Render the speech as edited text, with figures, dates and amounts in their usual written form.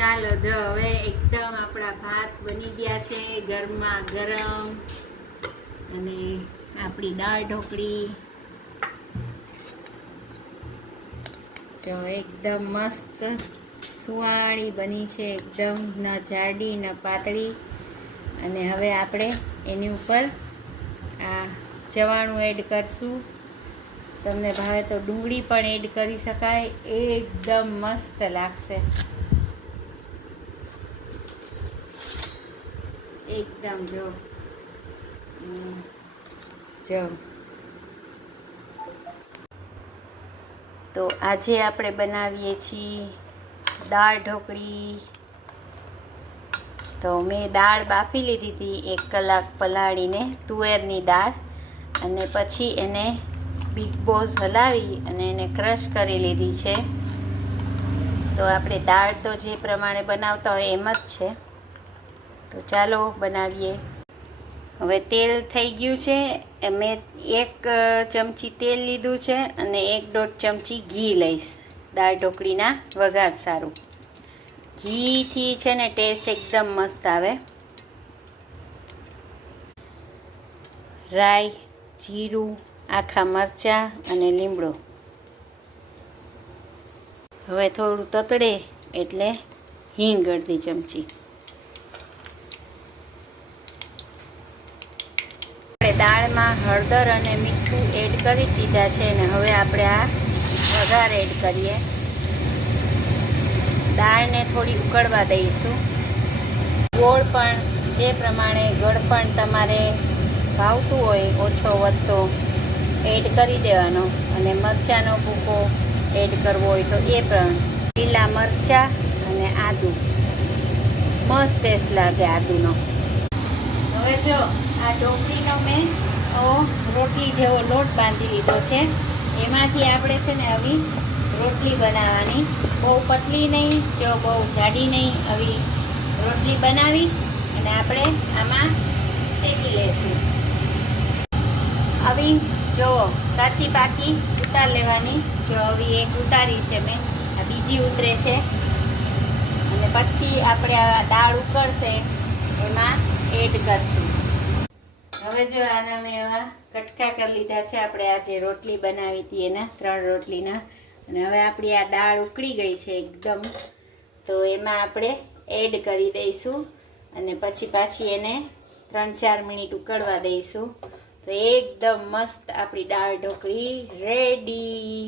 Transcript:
ચાલો જો હવે એકદમ આપણા ભાત બની ગયા છે ગરમા ગરમ અને આપણી દાળ ઢોકળી જો એકદમ મસ્ત સુવાળી બની છે, એકદમ ન જાડી ન પાતળી. અને હવે આપણે એની ઉપર આ ચવાણું એડ કરશું. તમને ભાવે તો ડુંગળી પણ એડ કરી શકાય, એકદમ મસ્ત લાગશે. એકદમ જો તો આજે આપણે બનાવીએ છીએ દાળ ઢોકળી. તો મેં દાળ બાફી લીધી હતી 1 કલાક પલાળીને, તુવેરની દાળ, અને પછી એને બિગ બોસ હલાવી અને એને ક્રશ કરી લીધી છે. તો આપણે દાળ તો જે પ્રમાણે બનાવતા હોય એમ જ છે. તો ચાલો બનાવીએ. હવે તેલ થઈ ગયું છે, મેં 1 ચમચી તેલ લીધું છે અને 1-1.5 ચમચી ઘી લઈશ દાળ ઢોકળીના વઘાર સારું. ઘીથી છે ને ટેસ્ટ એકદમ મસ્ત આવે. રાઈ, જીરું, આખા મરચાં અને લીમડો. હવે થોડું તતડે એટલે હિંગ 1/2 ચમચી. આપણે દાળમાં હળદર અને મીઠું એડ કરી દીધા છે અને હવે આપણે આ વઘાર એડ કરીએ. દાળને થોડી ઉકળવા દઈશું. ગોળ પણ જે પ્રમાણે ગળપણ તમારે ભાવતું હોય ઓછો વધતો એડ કરી દેવાનો, અને મરચાંનો ભૂકો એડ કરવો હોય તો એ પણ. લીલા મરચાં અને આદું, મસ્ત ટેસ્ટ લાગે આદુનો. હવે જો આ ઢોકળીનો મેં રોટલી જેવો લોટ બાંધી લીધો છે. એમાંથી આપણે છે ને આવી રોટલી બનાવવાની, બહુ પતલી નહીં કે બહુ જાડી નહીં, આવી રોટલી બનાવી અને આપણે આમાં શેકી લઈશું. આવી જો કાચી પાકી ઉતાર લેવાની. જો આવી એક ઉતારી છે મેં, આ બીજી ઉતરે છે. અને પછી આપણે આ દાળ ઉકળશે એમાં એડ કરશું. હવે જો આના મેં એવા કટકા કરી લીધા છે. આપણે આ જે રોટલી બનાવી હતી એના 3 રોટલીના. અને હવે આપણી આ દાળ ઉકળી ગઈ છે એકદમ. તો એમાં આપણે એડ કરી દઈશું અને પછી પાછી એને 3-4 મિનિટ ઉકળવા દઈશું. તો એકદમ મસ્ત આપણી દાળ ઢોકળી રેડી.